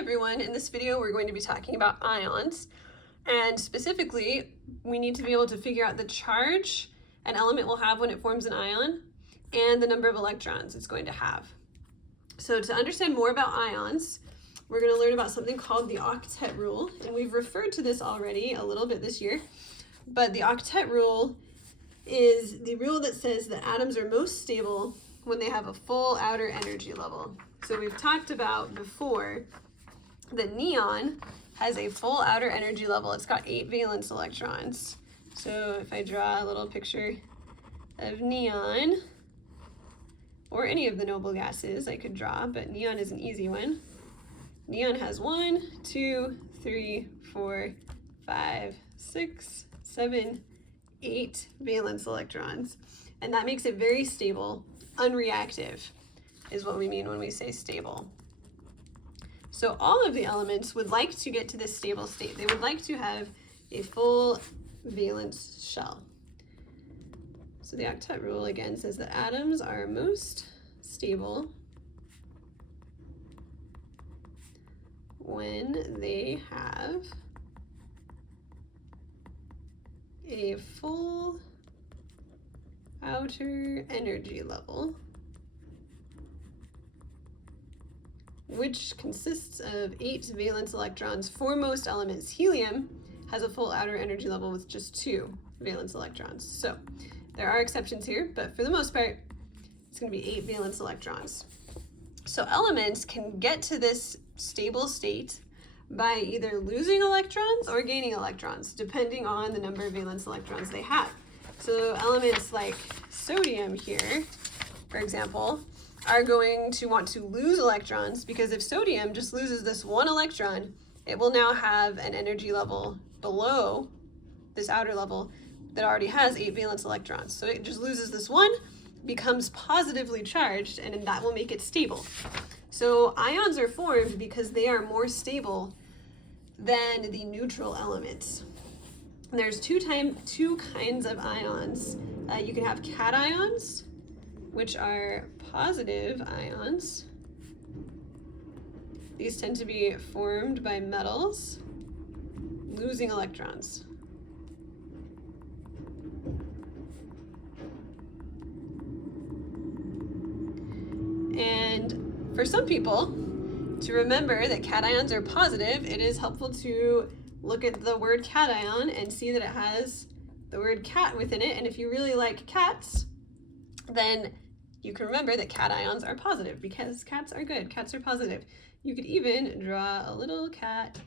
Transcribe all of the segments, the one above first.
everyone. In this video, we're going to be talking about ions. And specifically, we need to be able to figure out the charge an element will have when it forms an ion and the number of electrons it's going to have. So to understand more about ions, we're going to learn about something called the octet rule. And we've referred to this already a little bit this year. But the octet rule is the rule that says that atoms are most stable when they have a full outer energy level. So we've talked about before that neon has a full outer energy level. It's got 8 valence electrons. So if I draw a little picture of neon, or any of the noble gases I could draw, but neon is an easy one. Neon has 1, 2, 3, 4, 5, 6, 7, 8 valence electrons. And that makes it very stable, unreactive, is what we mean when we say stable. So all of the elements would like to get to this stable state. They would like to have a full valence shell. So the octet rule again says that atoms are most stable when they have a full outer energy level, which consists of 8 valence electrons. For most elements, helium has a full outer energy level with just 2 valence electrons. So there are exceptions here, but for the most part, it's going to be 8 valence electrons. So elements can get to this stable state by either losing electrons or gaining electrons, depending on the number of valence electrons they have. So elements like sodium here, for example, are going to want to lose electrons, because if sodium just loses this 1 electron, it will now have an energy level below this outer level that already has 8 valence electrons. So it just loses this 1, becomes positively charged, and that will make it stable. So ions are formed because they are more stable than the neutral elements. And there's two kinds of ions. You can have cations, which are positive ions. These tend to be formed by metals losing electrons. And for some people, to remember that cations are positive, it is helpful to look at the word cation and see that it has the word cat within it. And if you really like cats, then you can remember that cations are positive because cats are good. Cats are positive. You could even draw a little cat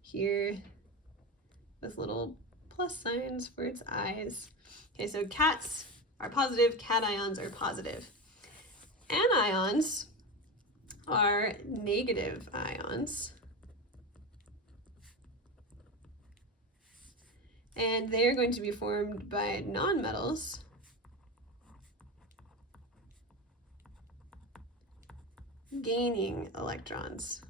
here with little plus signs for its eyes. Okay, so cats are positive, cations are positive. Anions are negative ions. And they are going to be formed by nonmetals gaining electrons.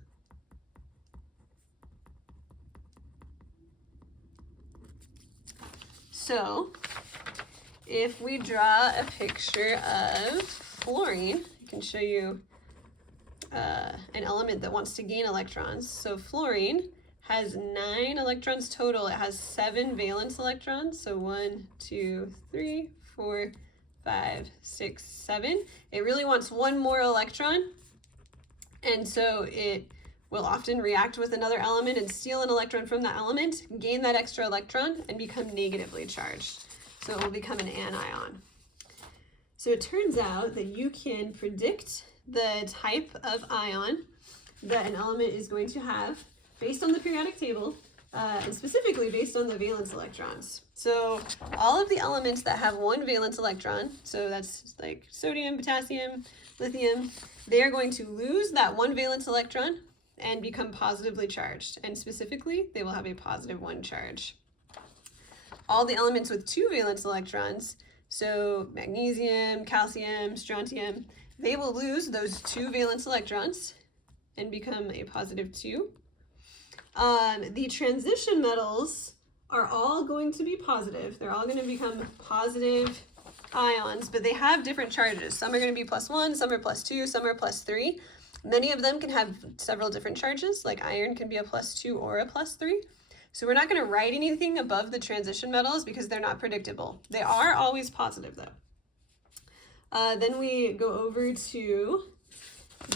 So if we draw a picture of fluorine, I can show you an element that wants to gain electrons. So fluorine has 9 electrons total. It has 7 valence electrons. So 1, 2, 3, 4, 5, 6, 7. It really wants 1 more electron. And so it will often react with another element and steal an electron from that element, gain that extra electron, and become negatively charged. So it will become an anion. So it turns out that you can predict the type of ion that an element is going to have based on the periodic table, and specifically based on the valence electrons. So all of the elements that have 1 valence electron, so that's like sodium, potassium, lithium, they are going to lose that 1 valence electron and become positively charged. And specifically, they will have a positive 1 charge. All the elements with 2 valence electrons, so magnesium, calcium, strontium, they will lose those 2 valence electrons and become a positive 2. The transition metals are all going to be positive. They're all going to become positive ions, but they have different charges. Some are going to be +1, some are +2, some are +3. Many of them can have several different charges, like iron can be a +2 or a +3. So we're not going to write anything above the transition metals because they're not predictable. They are always positive though. Then we go over to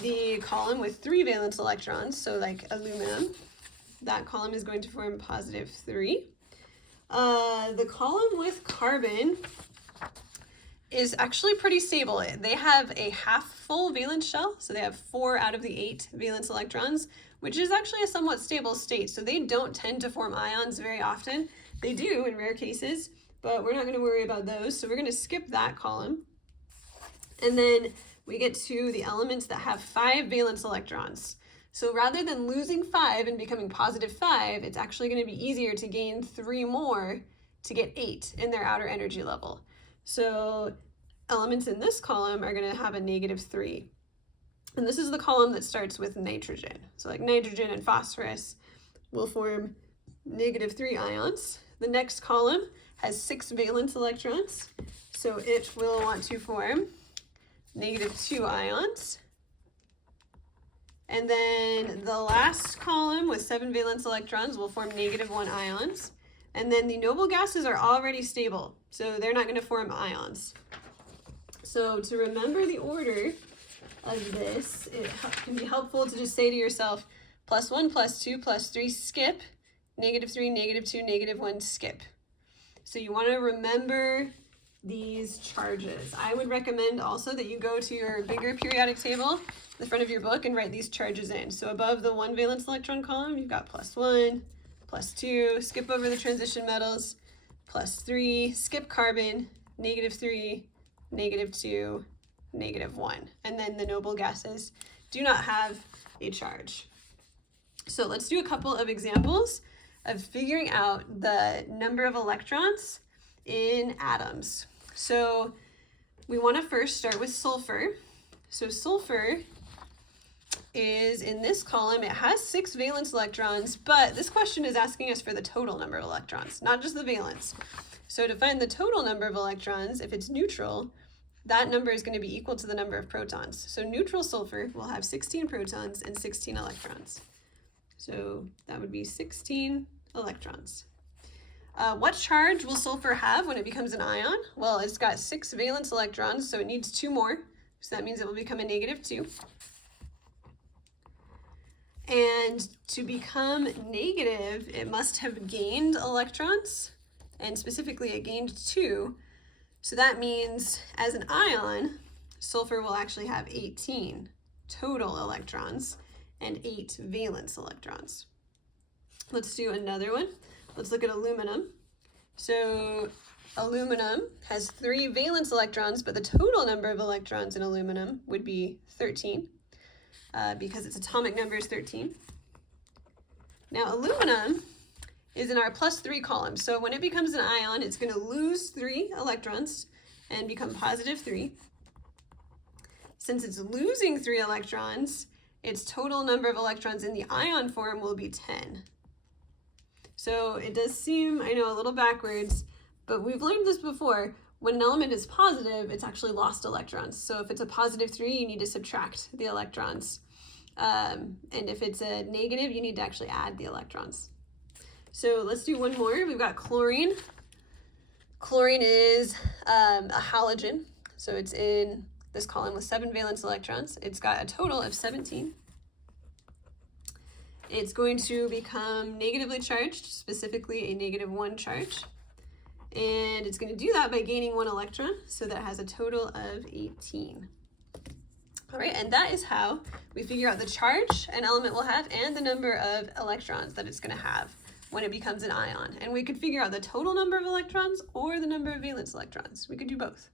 the column with 3 valence electrons, so like aluminum. That column is going to form +3. The column with carbon is actually pretty stable. They have a half full valence shell, so they have 4 out of the 8 valence electrons, which is actually a somewhat stable state. So they don't tend to form ions very often. They do in rare cases, but we're not going to worry about those. So we're going to skip that column. And then we get to the elements that have 5 valence electrons. So rather than losing 5 and becoming +5, it's actually going to be easier to gain 3 more to get 8 in their outer energy level. So elements in this column are going to have a -3. And this is the column that starts with nitrogen. So like nitrogen and phosphorus will form -3 ions. The next column has 6 valence electrons. So it will want to form -2 ions. And then the last column with 7 valence electrons will form -1 ions. And then the noble gases are already stable, so they're not going to form ions. So to remember the order of this, it can be helpful to just say to yourself, +1, +2, +3, skip, -3, -2, -1, skip. So you want to remember these charges. I would recommend also that you go to your bigger periodic table, the front of your book, and write these charges in. So above the 1 valence electron column, you've got +1, +2, skip over the transition metals, +3, skip carbon, -3, -2, -1. And then the noble gases do not have a charge. So let's do a couple of examples of figuring out the number of electrons in atoms. So we want to first start with sulfur. So sulfur is in this column. It has 6 valence electrons, but this question is asking us for the total number of electrons, not just the valence. So to find the total number of electrons, if it's neutral, that number is going to be equal to the number of protons. So neutral sulfur will have 16 protons and 16 electrons. So that would be 16 electrons. What charge will sulfur have when it becomes an ion? Well, it's got 6 valence electrons, so it needs 2 more. So that means it will become a -2. And to become negative, it must have gained electrons, and specifically it gained 2. So that means as an ion, sulfur will actually have 18 total electrons and 8 valence electrons. Let's do another one. Let's look at aluminum. So aluminum has 3 valence electrons, but the total number of electrons in aluminum would be 13 because its atomic number is 13. Now aluminum is in our +3 column. So when it becomes an ion, it's going to lose 3 electrons and become +3. Since it's losing 3 electrons, its total number of electrons in the ion form will be 10. So it does seem, I know, a little backwards, but we've learned this before. When an element is positive, it's actually lost electrons. So if it's a +3, you need to subtract the electrons. And if it's a negative, you need to actually add the electrons. So let's do one more. We've got chlorine. Chlorine is a halogen. So it's in this column with 7 valence electrons. It's got a total of 17. It's going to become negatively charged, specifically a -1 charge. And it's going to do that by gaining 1 electron, so that has a total of 18. All right, and that is how we figure out the charge an element will have and the number of electrons that it's going to have when it becomes an ion. And we could figure out the total number of electrons or the number of valence electrons. We could do both.